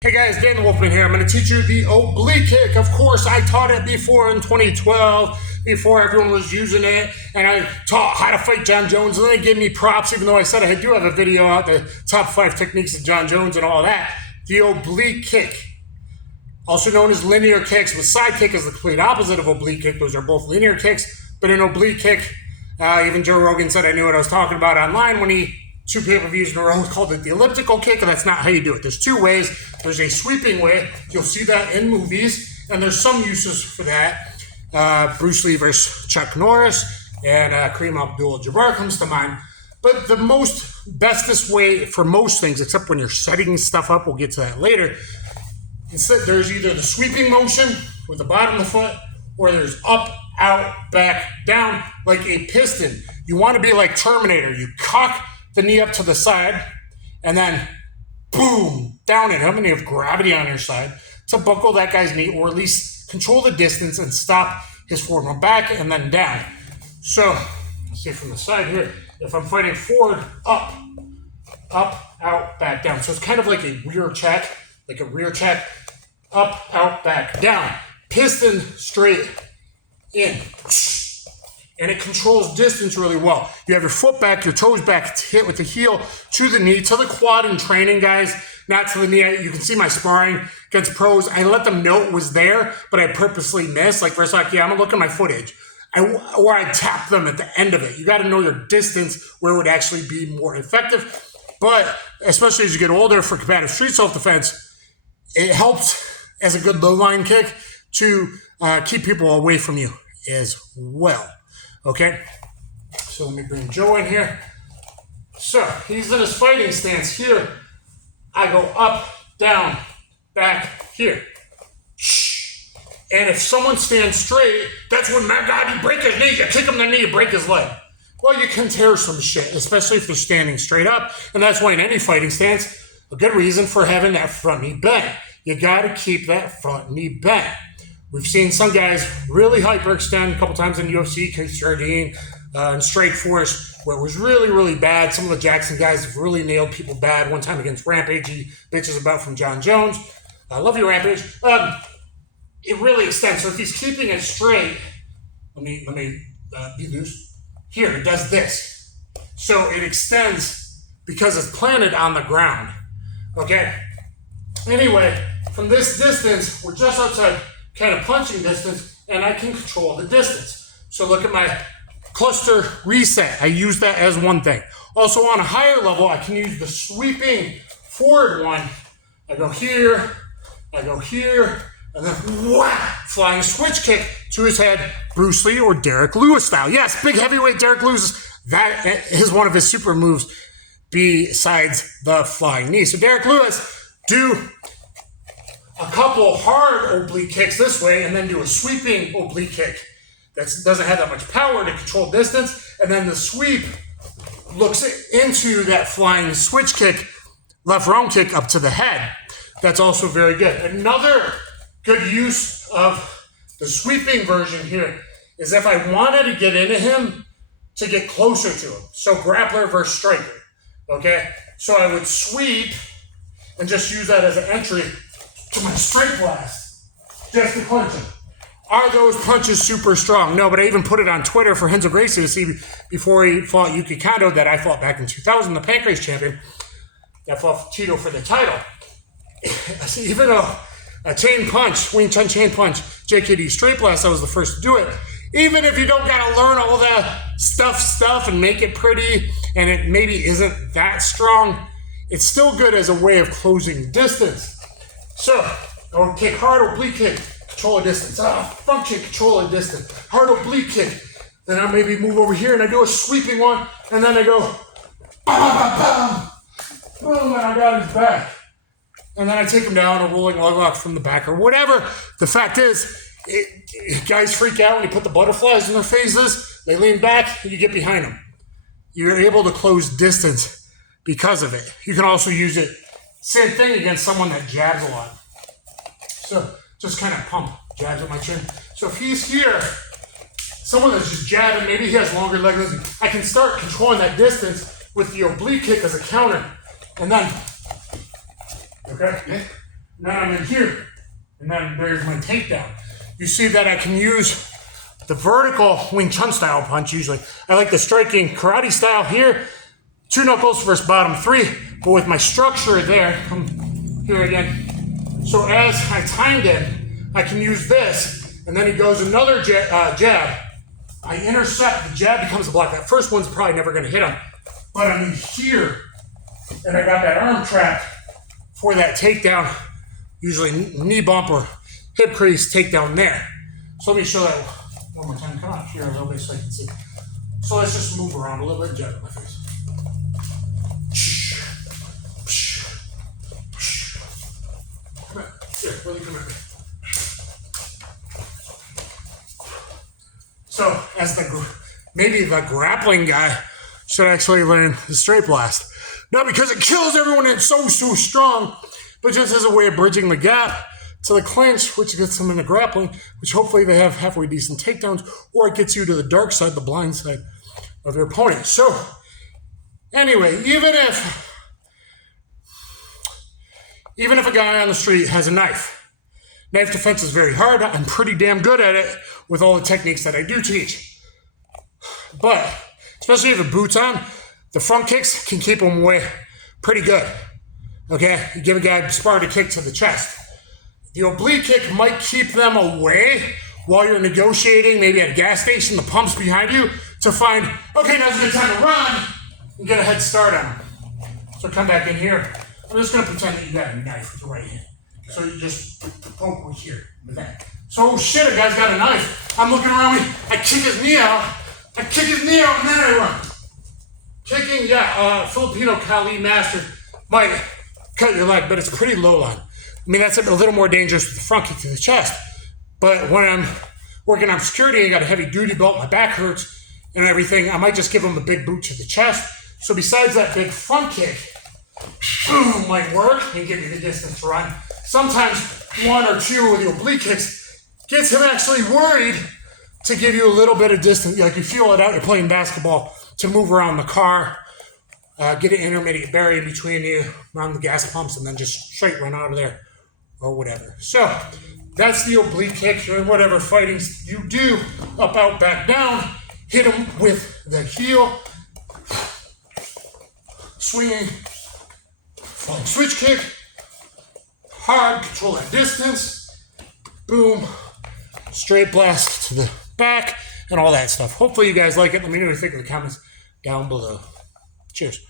Hey guys, Dan the Wolfman here. I'm going to teach you the oblique kick. Of course, I taught it before in 2012, before everyone was using it, and I taught how to fight John Jones, and then they gave me props, even though I said I do have a video out, the top 5 techniques of John Jones and all that. The oblique kick, also known as linear kicks, with side kick is the complete opposite of oblique kick. Those are both linear kicks, but an oblique kick, even Joe Rogan said I knew what I was talking about online when he 2 pay-per-views in a row, called it the elliptical kick, and that's not how you do it. There's 2 ways. There's a sweeping way. You'll see that in movies, and there's some uses for that. Bruce Lee versus Chuck Norris, and Kareem Abdul comes to mind. But the bestest way for most things, except when you're setting stuff up, we'll get to that later, instead there's either the sweeping motion with the bottom of the foot, or there's up, out, back, down, like a piston. You want to be like Terminator. You cock the knee up to the side, and then boom, down at him, and you have gravity on your side to buckle that guy's knee, or at least control the distance and stop his forward and back, and then down. So, let's see from the side here, if I'm fighting forward, up, out, back, down. So it's kind of like a rear check, up, out, back, down. Piston straight in. And it controls distance really well. You have your foot back, your toes back. It's hit with the heel to the knee, to the quad in training, guys. Not to the knee. You can see my sparring against pros. I let them know it was there, but I purposely missed. Like, first, I'm going to look at my footage. Or I tap them at the end of it. You got to know your distance where it would actually be more effective. But especially as you get older for combative street self-defense, it helps as a good low-line kick to keep people away from you as well. Okay, so let me bring Joe in here. So he's in his fighting stance here. I go up, down, back, here. And if someone stands straight, that's when, my God, you break his knee, you kick him in the knee, you break his leg. Well, you can tear some shit, especially if they're standing straight up. And that's why in any fighting stance, a good reason for having that front knee bent. You got to keep that front knee bent. We've seen some guys really hyperextend a couple times in UFC, Case Jardine, and Strike Force, where it was really, really bad. Some of the Jackson guys have really nailed people bad. One time against Rampage, he bitches about from John Jones. I love you, Rampage. It really extends. So if he's keeping it straight, let me be loose. Here, it does this. So it extends because it's planted on the ground. Okay? Anyway, from this distance, we're just outside kind of punching distance, and I can control the distance. So look at my cluster reset. I use that as one thing. Also on a higher level, I can use the sweeping forward one. I go here, and then whack, flying switch kick to his head, Bruce Lee or Derrick Lewis style. Yes, big heavyweight Derrick Lewis, that is one of his super moves besides the flying knee. So Derrick Lewis, do a couple hard oblique kicks this way, and then do a sweeping oblique kick that doesn't have that much power to control distance, and then the sweep looks into that flying switch kick, left round kick up to the head. That's also very good. Another good use of the sweeping version here is if I wanted to get into him to get closer to him. So grappler versus striker, okay? So I would sweep and just use that as an entry to my straight blast, just to clinch him. Are those punches super strong? No, but I even put it on Twitter for Renzo Gracie to see before he fought Yuki Kondo that I fought back in 2000, the Pancrase champion. I fought Tito for the title. Even a chain punch, Wing Chun chain punch, JKD straight blast, I was the first to do it. Even if you don't got to learn all that stuff and make it pretty, and it maybe isn't that strong, it's still good as a way of closing distance. So, I'll kick hard oblique kick, control a distance. Front kick, control a distance. Hard oblique kick. Then I maybe move over here and I do a sweeping one, and then I go, bam, boom, and I got his back. And then I take him down, a rolling leg lock from the back or whatever. The fact is, guys freak out when you put the butterflies in their faces. They lean back, and you get behind them. You're able to close distance because of it. You can also use it, same thing against someone that jabs a lot. So just kind of pump, jabs with my chin. So if he's here, someone that's just jabbing, maybe he has longer legs, I can start controlling that distance with the oblique kick as a counter. And then, okay, Now I'm in here. And then there's my takedown. You see that I can use the vertical Wing Chun style punch usually. I like the striking karate style here. 2 knuckles versus bottom 3. But with my structure there, come here again. So as I timed it, I can use this. And then he goes another jab. I intercept, the jab becomes a block. That first one's probably never going to hit him. But I'm in here. And I got that arm trapped for that takedown. Usually knee bump or hip crease takedown there. So let me show that one more time. Come on here a little bit so I can see. So let's just move around a little bit and jab at my face. Come on. Here, really come at me. So as maybe the grappling guy should actually learn the straight blast. Not because it kills everyone and it's so strong, but just as a way of bridging the gap to the clinch, which gets them into grappling, which hopefully they have halfway decent takedowns, or it gets you to the dark side, the blind side of your opponent. So anyway, even if a guy on the street has a knife defense is very hard. I'm pretty damn good at it with all the techniques that I do teach. But especially if the boots on, the front kicks can keep them away pretty good. Okay, you give a guy a Sparta kick to the chest. The oblique kick might keep them away while you're negotiating, maybe at a gas station, the pump's behind you, to find, okay, now's a good time to run and get a head start on them. So come back in here. I'm just going to pretend that you got a knife with the right hand. So you just poke with here, with that. So, oh shit, a guy's got a knife. I'm looking around me, I kick his knee out, and then I run. Kicking, Filipino Kali master might cut your leg, but it's pretty low line. I mean, that's a little more dangerous with the front kick to the chest. But when I'm working on security, I got a heavy duty belt, my back hurts and everything, I might just give him a big boot to the chest. So besides that big front kick, might work and give you the distance to run. Sometimes 1 or 2 of the oblique kicks gets him actually worried to give you a little bit of distance. Like you feel it out, you're playing basketball, to move around the car, get an intermediate barrier between you, around the gas pumps, and then just straight run out of there or whatever. So that's the oblique kick. You're in whatever fighting you do, up, out, back, down. Hit him with the heel. Swinging, flying switch kick. Hard, control that distance. Boom. Straight blast to the back and all that stuff. Hopefully you guys like it. Let me know what you think in the comments down below. Cheers.